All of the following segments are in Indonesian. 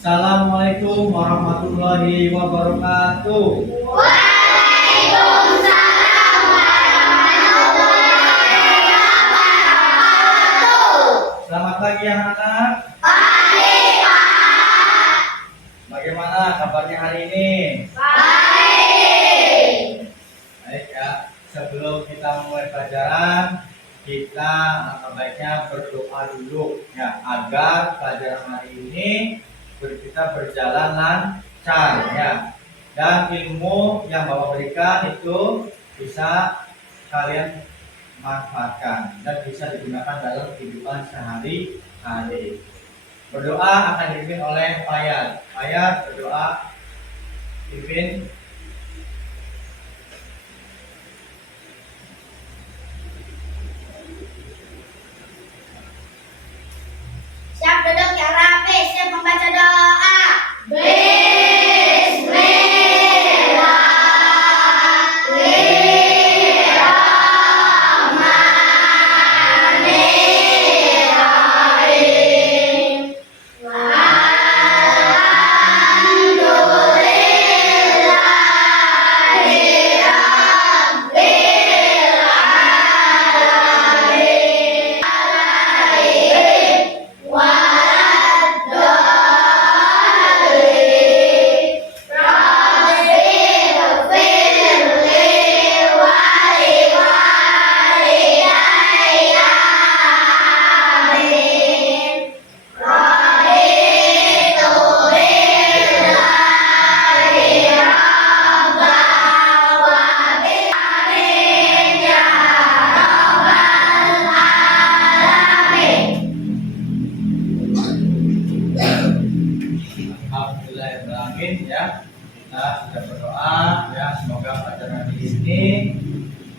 Assalamualaikum warahmatullahi wabarakatuh. Waalaikumsalam warahmatullahi wabarakatuh. Selamat pagi anak-anak. Pagi, Pak. Bagaimana kabarnya hari ini? Baik. Baik ya. Sebelum kita mulai pelajaran, kita baiknya berdoa dulu ya agar pelajaran hari ini kita berjalan lancar ya, dan ilmu yang Bapak berikan itu bisa kalian manfaatkan dan bisa digunakan dalam kehidupan sehari-hari. Berdoa akan dipimpin oleh Fayat. Fayat berdoa, pimpin. Siap duduk yang rapi, siap membaca doa. Bismillahirrahmanirrahim. Alhamdulillahirrahmanirrahim ya. Kita sudah berdoa ya, semoga pelajaran di sini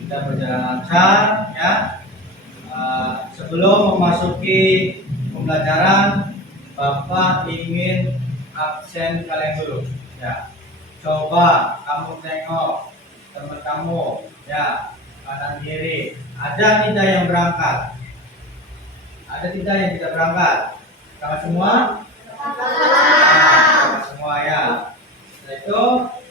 kita berjalan lancar ya. Sebelum memasuki pembelajaran, Bapak ingin absen kalian dulu ya. Coba kamu tengok teman kamu ya, kanan kiri, ada tidak yang berangkat? Ada tidak yang tidak berangkat? Kamu semua? Semua ya. Setelah itu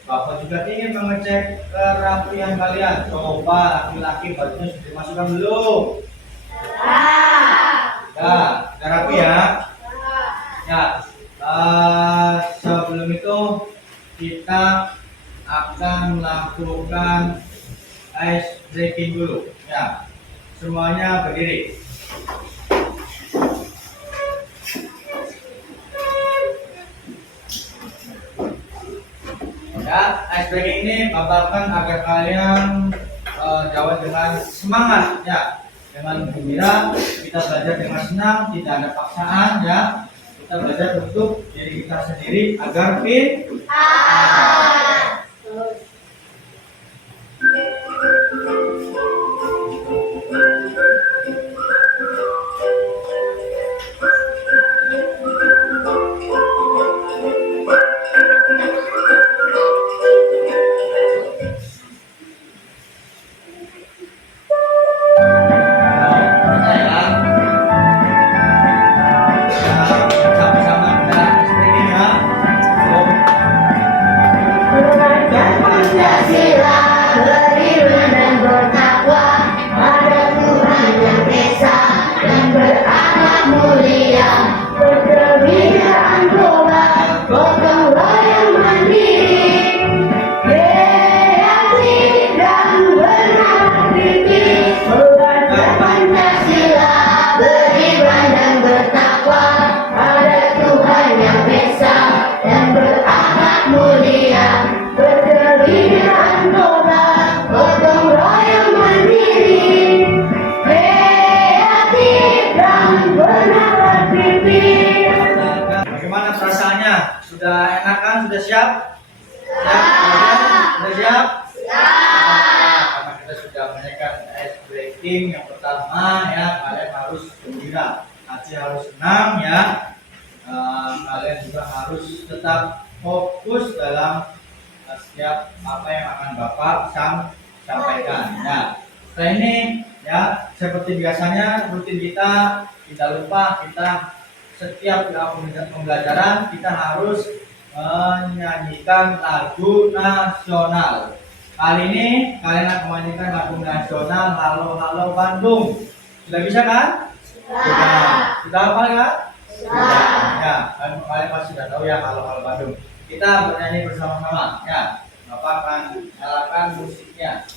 Bapak juga ingin mengecek kerapian kalian. Coba laki-laki bajunya sudah dimasukkan belum? Udah rapi ya. Ya. Sebelum itu kita akan melakukan ice breaking dulu. Ya. Semuanya berdiri. Ya, ice breaking ini paparkan agar kalian jawab dengan semangat ya, dengan gembira. Kita belajar dengan senang, tidak ada paksaan ya. Kita belajar untuk diri kita sendiri agar pintar. Bagaimana perasaannya? Sudah enak kan? Sudah siap? Sudah siap? Karena kita sudah menaikkan ice breaking yang pertama ya, kalian harus gembira, hati harus senang ya. Kalian juga harus tetap fokus dalam setiap apa yang akan Bapak sampaikan ya. Setelah ini ya, seperti biasanya rutin kita, tidak lupa kita setiap pembelajaran kita harus menyanyikan lagu nasional. Kali ini kalian akan menyanyikan lagu nasional Halo Halo Bandung. Sudah bisa kan? Sudah hafal kan? Ya, kalian pasti sudah tahu ya Halo Halo Bandung. Kita bernyanyi bersama-sama ya. Bapak akan nyalakan musiknya.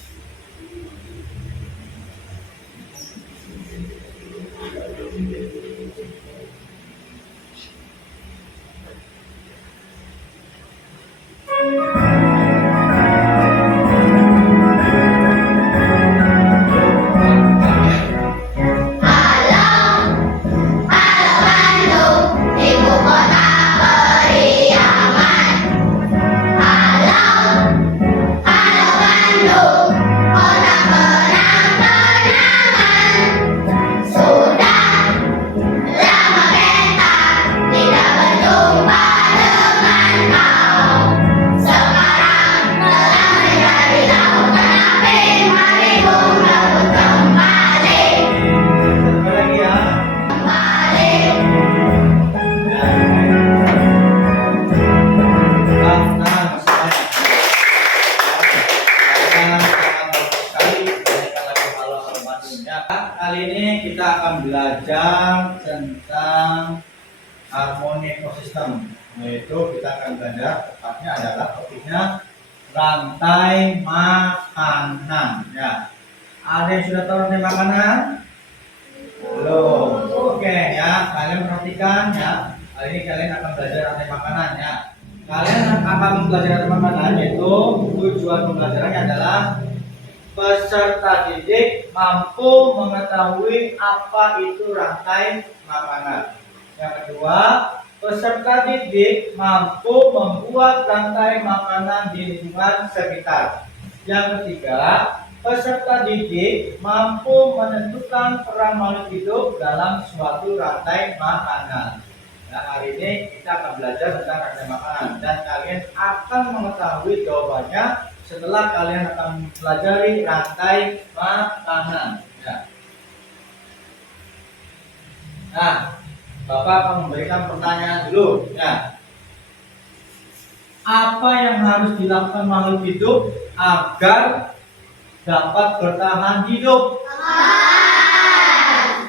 Kali ini kita akan belajar tentang harmoni ekosistem, yaitu kita akan belajar tepatnya adalah topiknya rantai makanan. Ya, ada yang sudah tahu rantai makanan? Belum. Oke ya, kalian perhatikan ya. Kali ini kalian akan belajar rantai makanan ya. Kalian akan belajar rantai makanan, yaitu tujuan pembelajarannya adalah peserta didik mampu mengetahui apa itu rantai makanan. Yang kedua, peserta didik mampu membuat rantai makanan di lingkungan sekitar. Yang ketiga, peserta didik mampu menentukan peran makhluk hidup dalam suatu rantai makanan. Nah, hari ini kita akan belajar tentang rantai makanan dan kalian akan mengetahui jawabannya setelah kalian akan mempelajari rantai makanan. Ya. Nah, Bapak akan memberikan pertanyaan dulu. Ya. Apa yang harus dilakukan makhluk hidup agar dapat bertahan hidup?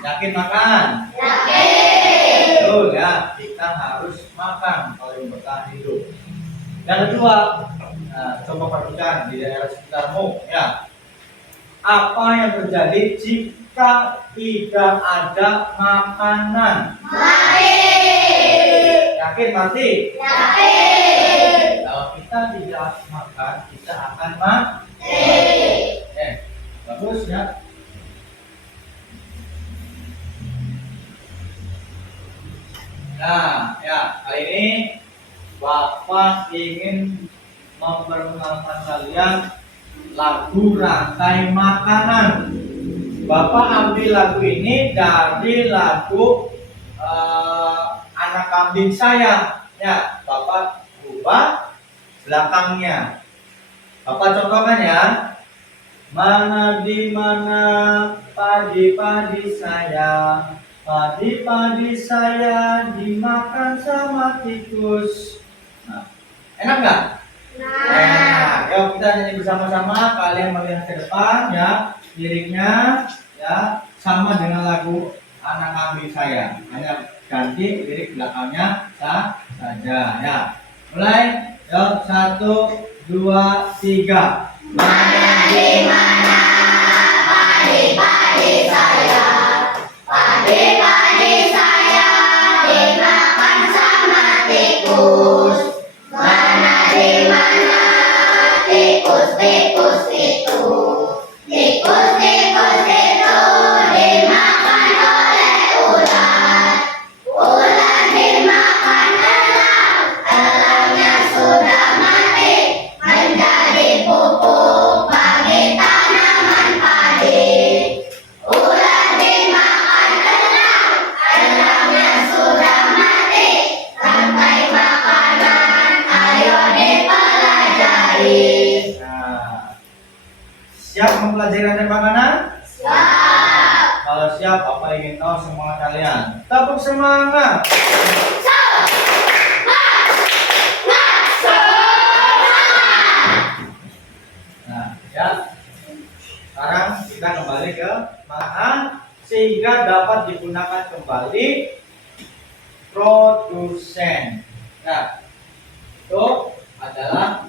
Yakin makan? Yakin. Betul ya, kita harus makan kalau ingin bertahan hidup. Yang kedua, coba perhatikan di daerah sekitarmu ya. Apa yang terjadi jika tidak ada makanan? Mati. Yakin mati? Yakin. Kalau kita tidak makan, kita akan mati. Bagus ya. Nah, ya kali ini Bapak ingin memperkenalkan kalian lagu rantai makanan. Bapak ambil lagu ini dari lagu anak kambing saya. Ya, Bapak ubah belakangnya. Bapak contohkan ya. Mana di mana padi-padi saya, padi-padi saya dimakan sama tikus. Nah, enak nggak? Nah, yuk kita nyanyi bersama-sama. Kalian melihat ke depan ya, liriknya ya sama dengan lagu anak kambing saya. Hanya ganti lirik belakangnya saja ya. Mulai, yuk 1, 2, 3. Mana di mana padi-padi saya, padi-padi saya dimakan sama tikus. Mana di mana tikus-tikus itu, tikus-tikus itu dimakan oleh ular. Ular dimakan elang, elangnya sudah mati menjadi pupuk bagi tanaman padi. Ular dimakan elang. tepuk semangat. Nah, ya. Sekarang kita kembali ke mana sehingga dapat digunakan kembali produsen. Nah, itu adalah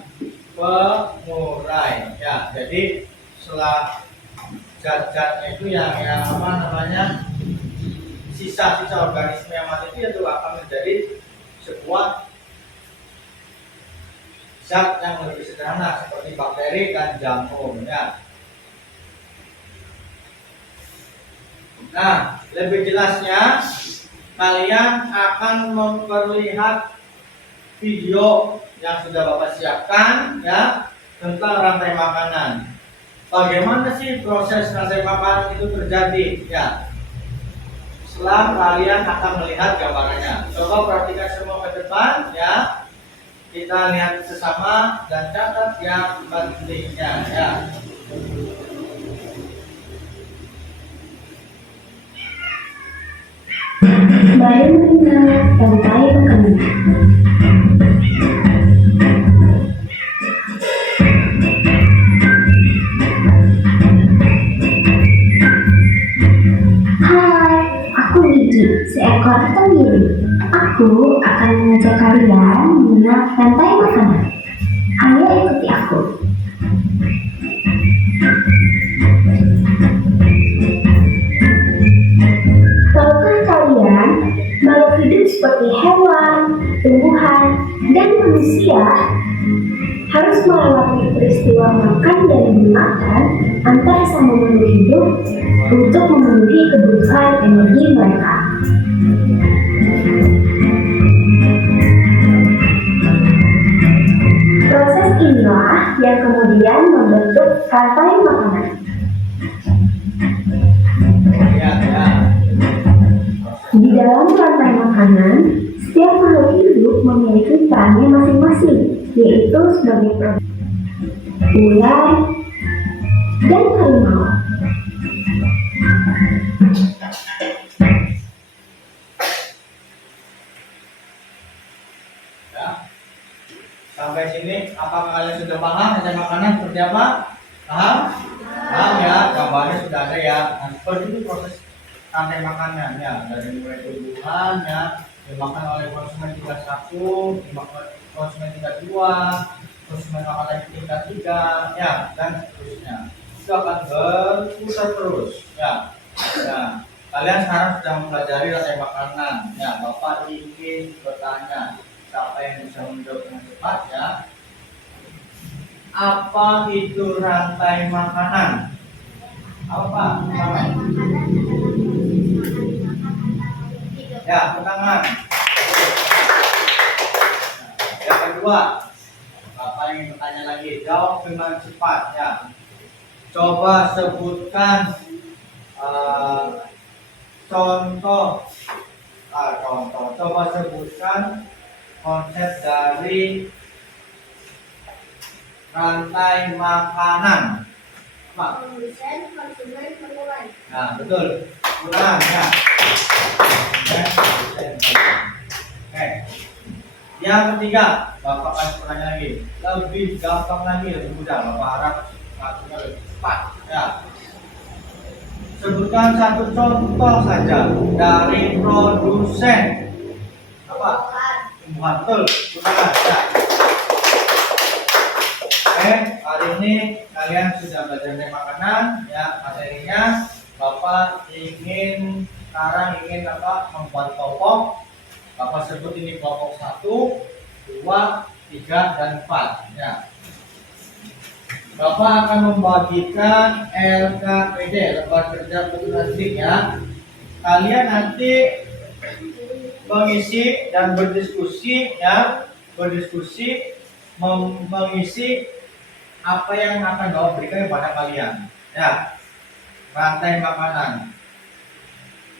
pengurai. Ya, jadi setelah zat-zatnya itu yang apa namanya sisa-sisa organisme yang mati itu akan menjadi sebuah zat yang lebih sederhana seperti bakteri dan jamur. Ya. Nah, lebih jelasnya kalian akan memperlihat video yang sudah Bapak siapkan ya tentang rantai makanan. Bagaimana sih proses rantai makanan itu terjadi? Ya. Setelah kalian akan melihat gambarannya. Coba perhatikan semua ke depan ya. Kita lihat sesama dan catat yang pentingnya ya. Bagaimana rantai makanan? Hai, aku Gigi, seekor tenggiri. Aku akan mengajak kalian mengenal rantai makanan. Ayo ikuti aku. Tahukah kalian makhluk hidup seperti hewan, tumbuhan, dan manusia harus melewati peristiwa makan dan dimakan antar sama makhluk hidup untuk memenuhi kebutuhan energi mereka. Proses inilah yang kemudian membentuk rantai makanan. Ya, ya. Di dalam rantai makanan, setiap makhluk hidup memiliki perannya masing-masing, yaitu sebagai produk ular dan harimau. Ya. Sampai sini apakah kalian sudah paham rantai makanan seperti apa? Paham? Paham ya, gambarnya sudah ada ya. Nah, seperti itu proses rantai makanan ya, dari mulai tumbuhan ya, dimakan oleh konsumen tingkat 1, dimakan konsumen tingkat 2, konsumen makan lagi tingkat 3 ya, dan seterusnya. Itu akan berputar terus ya. Nah, kalian sekarang sudah mempelajari rantai makanan ya. Bapak ingin bertanya, siapa yang bisa menjawab dengan cepat ya? Apa itu rantai makanan? Apa? Rantai makanan adalah proses makanan di makanan makhluk hidup. Ya, tangan. Yang kedua, Bapak ingin bertanya lagi, jawab dengan cepat ya. Coba sebutkan contoh. Coba sebutkan konsep dari rantai makanan. Pak. Produsen, konsumen, pengurai. Nah, betul. Kurang ya. Oke. Yang ketiga, Bapak akan bertanya lagi. Lebih gampang lagi, lebih mudah. Bapak harap waktunya lebih cepat. Ya. Sebutkan satu contoh saja dari produsen. Apa? Tumbuhan. Betul. Kurang ya. Oke, hari ini kalian sudah belajar tentang makanan ya, materinya. Bapak sekarang ingin apa? Membuat kelompok. Bapak sebut ini kelompok 1, 2, 3, dan 4 ya. Bapak akan membagikan LKPD, lembar kerja petugas ya. Kalian nanti mengisi dan berdiskusi ya, mengisi apa yang akan Bapak berikan kepada kalian ya. Rantai makanan.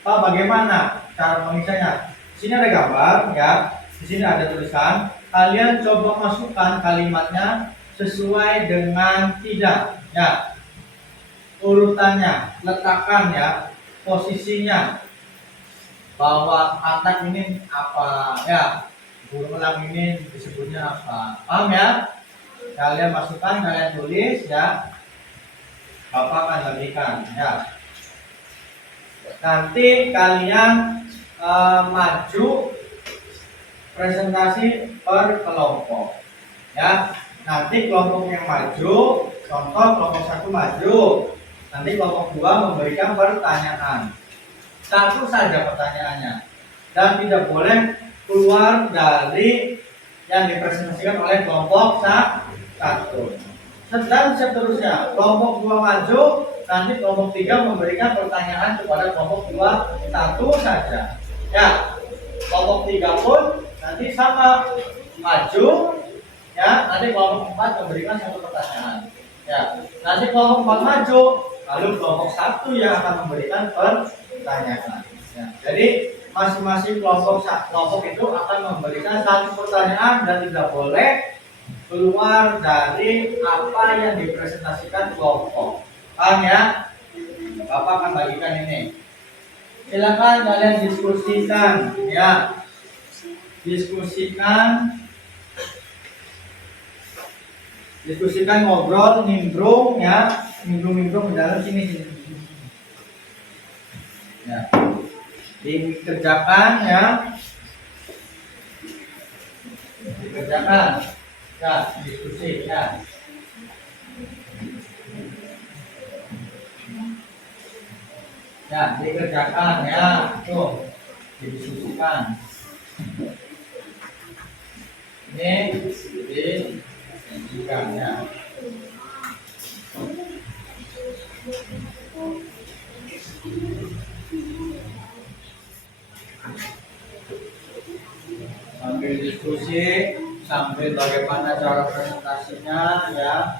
Pak, bagaimana cara mengisinya? Di sini ada gambar ya, di sini ada tulisan. Kalian coba masukkan kalimatnya sesuai dengan tidak ya, urutannya, letakkan ya, posisinya. bahwa anak ini apa ya, burung elang ini disebutnya apa. Paham ya? Kalian masukkan, kalian tulis ya. Bapak akan bagikan ya. Nanti kalian maju presentasi per kelompok ya. Nanti kelompok yang maju, contoh kelompok 1 maju, nanti kelompok 2 memberikan pertanyaan. Satu saja pertanyaannya, dan tidak boleh keluar dari yang dipresentasikan oleh kelompok 1. Dan seterusnya, kelompok 2 maju, nanti kelompok 3 memberikan pertanyaan kepada kelompok 2 satu saja ya. Kelompok 3 pun nanti sama maju ya, nanti kelompok 4 memberikan satu pertanyaan ya. Nanti kelompok 4 maju, lalu kelompok 1 yang akan memberikan pertanyaan ya. Jadi masing-masing kelompok itu akan memberikan satu pertanyaan dan tidak boleh keluar dari apa yang dipresentasikan kelompok. Paham ya? Bapak akan bagikan ini. Silakan kalian diskusikan ya. Diskusikan, ngobrol, nimbrung ya. Nimbrung ke dalam sini. Ya. Dikerjakan ya. Dikerjakan. Ya, diskusi ya. Ya, dikerjakan ya. Tuh, didiskusikan. Ini didiskusikan ya. Sambil diskusi, sambil bagaimana cara presentasinya ya.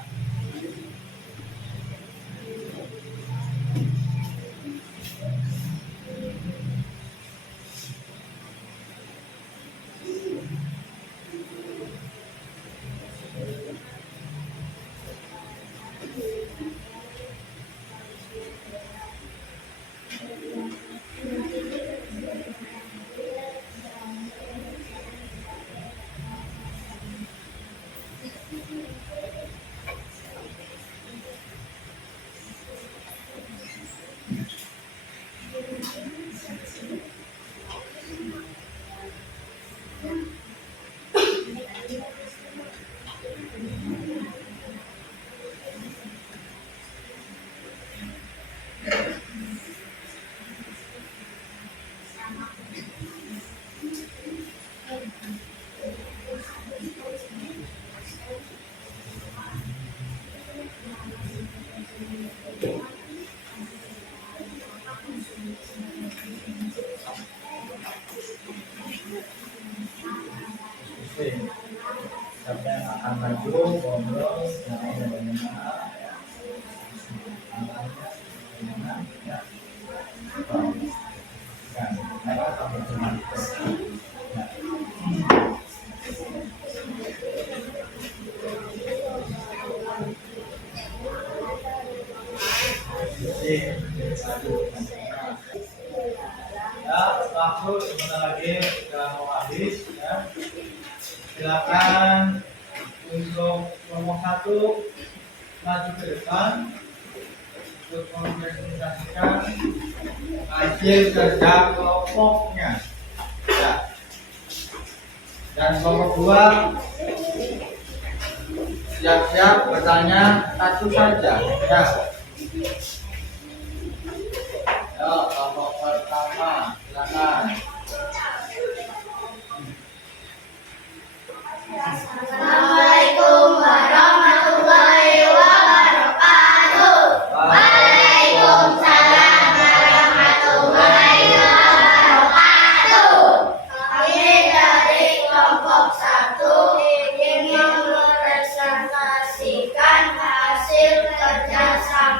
Siapa yang akan maju, ngobrol, bagaimana ya. Ya. Ya, waktu sebentar lagi sudah mau habis ya. Silakan untuk kelompok 1 maju ke depan untuk mempresentasikan hasil kerja kelompoknya ya. Dan kelompok 2 siap-siap bertanya satu saja ya. Ya, kelompok pertama silakan. Assalamualaikum warahmatullahi wabarakatuh. Waalaikumsalam warahmatullahi wabarakatuh. Kami dari kelompok 1 ingin mempresentasikan hasil kerjasama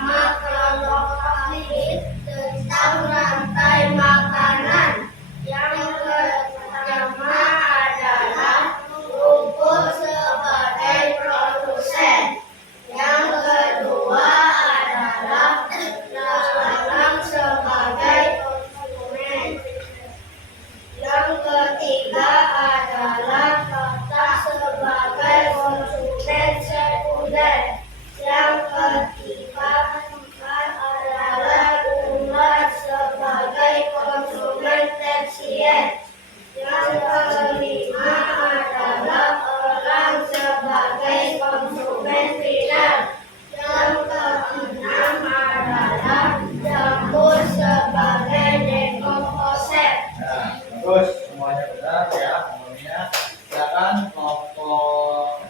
Benar ya, kemudian silakan kelompok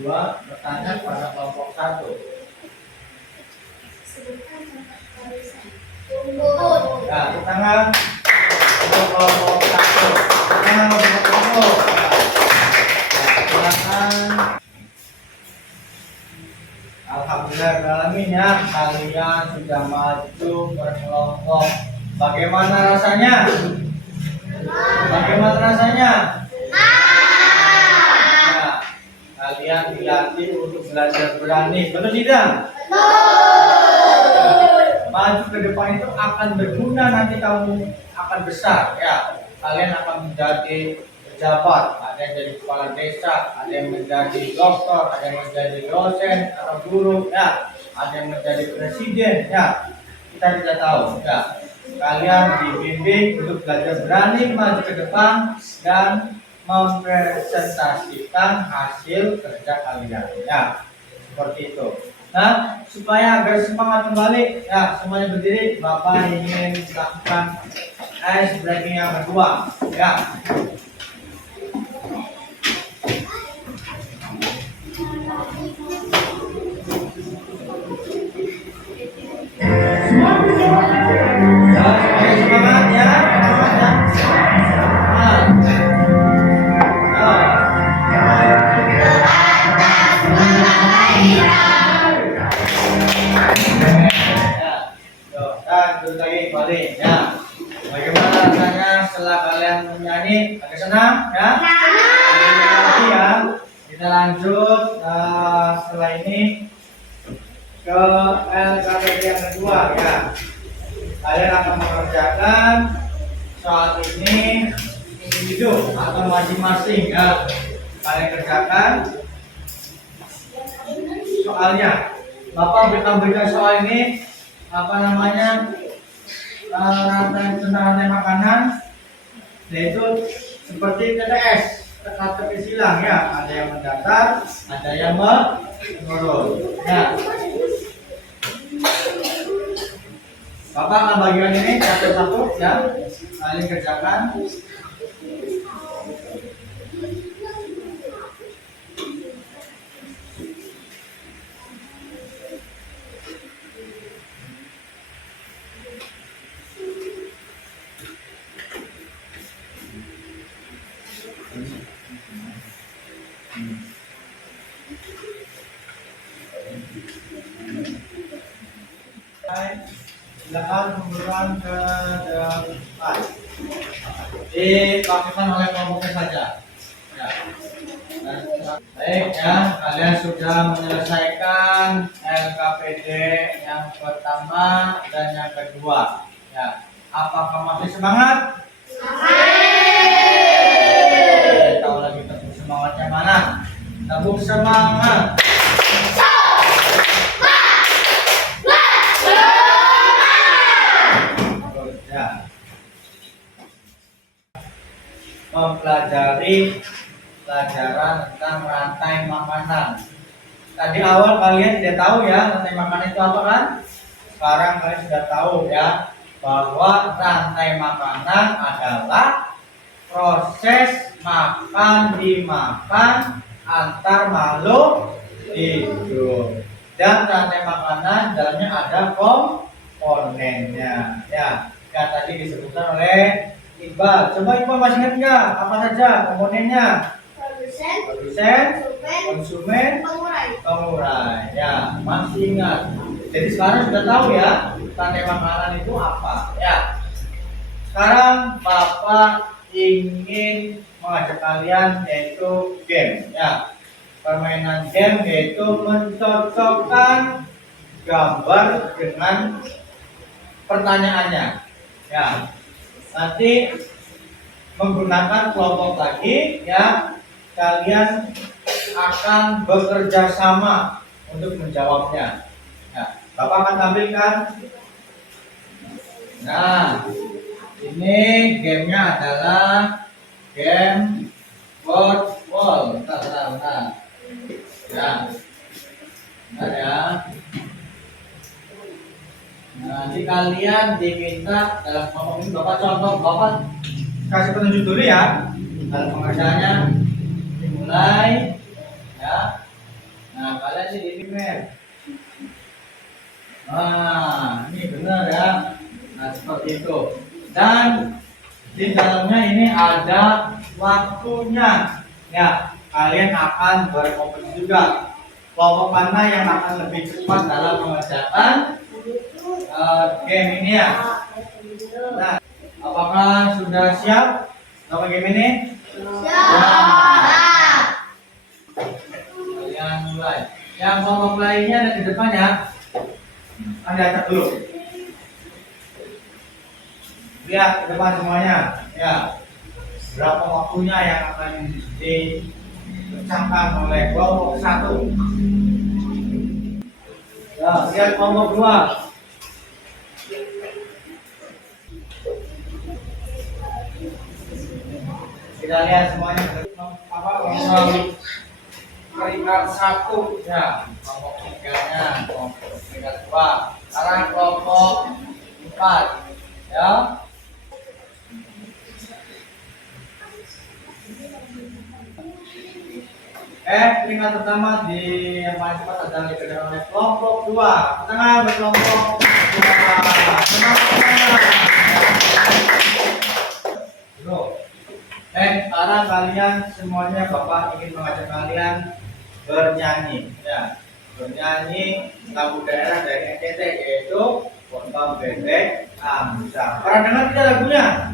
2 bertanya pada kelompok 1. Sebutkan contoh tulisan. Tunggu. Nah, tepuk tangan untuk kelompok 1. Tepuk tangan untuk kelompok. Nah, silakan. Alhamdulillah ya, kalian sudah maju berkelompok. Bagaimana rasanya? Bagaimana rasanya? Nah, kalian dilatih untuk belajar berani, betul tidak? Maju ke depan itu akan berguna, nanti kamu akan besar ya. Kalian akan menjadi pejabat, ada yang jadi kepala desa, ada yang menjadi dokter, ada yang menjadi dosen atau guru ya, ada yang menjadi presiden ya. Kita tidak tahu ya. Kalian dibimbing untuk belajar berani maju ke depan dan mempresentasikan hasil kerja kalian ya. Seperti itu. Nah, supaya agar semangat kembali, ya semuanya berdiri. Bapak ingin melakukan ice breaking yang kedua, ya. Ya, supaya semangat ya, semangat ya. Terus lagi kembali ya. Bagaimana rasanya setelah kalian menyanyi? Agak senang ya? Lagi ya. Kita lanjut setelah ini ke LKPD yang kedua ya. Kalian akan mengerjakan soal ini individu atau masing-masing ya. Kalian kerjakan soalnya. Bapak berikan soal ini apa namanya, rantai makanan, yaitu seperti TTS, teka-teki silang ya, ada yang mendatar, ada yang menurun ya. Bapak akan bagian ini satu-satu ya, kalian kerjakan. Silakan pemburuan ke depan. Dilakukan oleh kelompoknya saja. Ya. Baik ya, kalian sudah menyelesaikan LKPD yang pertama dan yang kedua. Ya, apakah masih semangat? Tahu lagi tepuk semangatnya mana? Tepuk semangat. Mempelajari pelajaran tentang rantai makanan. Tadi awal kalian tidak tahu ya rantai makanan itu apa kan? Sekarang kalian sudah tahu ya bahwa rantai makanan adalah proses makan dimakan antar makhluk hidup. Dan rantai makanan dalamnya ada komponennya ya. Yang tadi disebutkan oleh Iqbal. Coba Iqbal masih ingat nggak apa saja komponennya? Produsen, konsumen, pengurai. Ya, masih ingat. Jadi sekarang sudah tahu ya rantai makanan itu apa. Ya. Sekarang Bapak ingin mengajak kalian yaitu game. Ya, permainan game yaitu mencocokkan gambar dengan pertanyaannya. Ya. Nanti menggunakan kelompok lagi ya, kalian akan bekerja sama untuk menjawabnya. Ya, Bapak akan tampilkan. Nah, ini gamenya adalah game word wall. Bentar. Ya, bentar ya. Nanti kalian diminta dalam kelompok ini, Bapak contoh, Bapak kasih petunjuk dulu ya dalam pengerjaannya. Dimulai ya. Nah, kalian sih di map. Nah, ini benar ya. Nah, seperti itu. Dan di dalamnya ini ada waktunya. Ya, kalian akan berkompetisi juga. Kelompok mana yang akan lebih cepat dalam mengerjakan game ini ya? Nah, apakah sudah siap dalam game ini? Siap. Kalian mulai. Yang kelompok lainnya ada di depan ya. Anda acak dulu. Lihat ke depan semuanya. Ya. Berapa waktunya yang akan dipecahkan oleh kelompok 1? Ya, lihat kelompok 2. Kita lihat semuanya apa kelompok peringkat 1 ya, kelompok 3-nya, kelompok peringkat 2. Sekarang kelompok 4 ya. Peringkat pertama di yang paling cepat adalah dikejar oleh kelompok 2. Tengah berkelompok 2. Sekarang kalian semuanya Bapak ingin mengajak kalian bernyanyi ya. Bernyanyi lagu daerah dari NTT yaitu Potong Bebek Amsa. Pernah dengar tidak lagunya?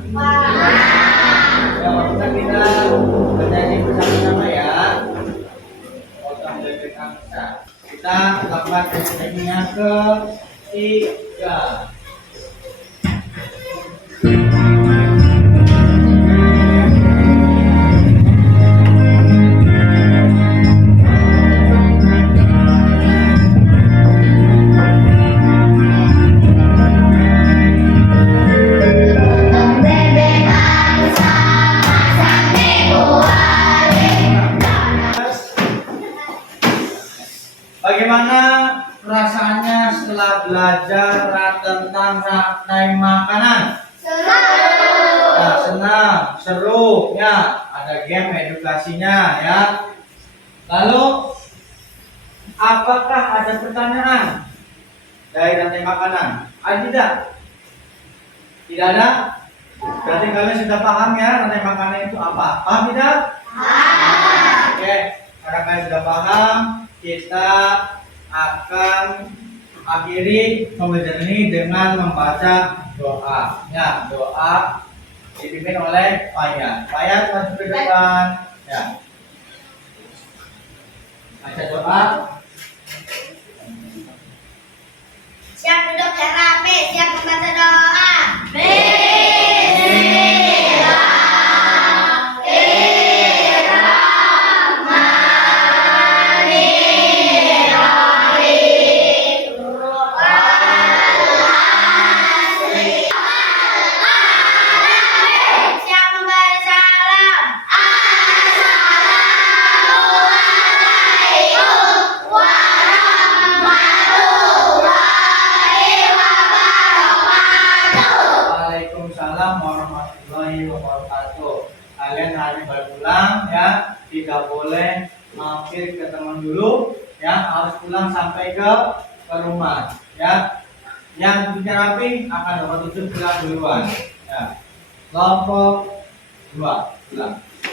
Ya, kita bernyanyi bersama-sama ya. Potong Bebek Amsa. Kita lakukan nyanyinya ke-3. Bagaimana perasaannya setelah belajar tentang rantai makanan? Senang. Ya, senang, seru, ya. Ada game edukasinya, ya. Lalu, apakah ada pertanyaan dari rantai makanan? Ada tidak? Tidak ada? Berarti kalian sudah paham ya rantai makanan itu apa? Paham tidak? Oke, karena kalian sudah paham, kita akan akhiri pembelajaran ini dengan membaca doa. Ya, doa dipimpin oleh Fayat. Fayat maju ke depan. Ya. Baca doa. Siap duduk yang rapi, siap membaca doa. Siap memberi salam. Assalamualaikum warahmatullahi wabarakatuh. Waalaikumsalam warahmatullahi wabarakatuh. Kalian hanya baru pulang ya, tidak boleh mampir ke teman dulu ya, harus pulang sampai ke rumah ya. Yang duduknya rapi akan dapat tutup pulang duluan ya. Kelompok 2 pulang.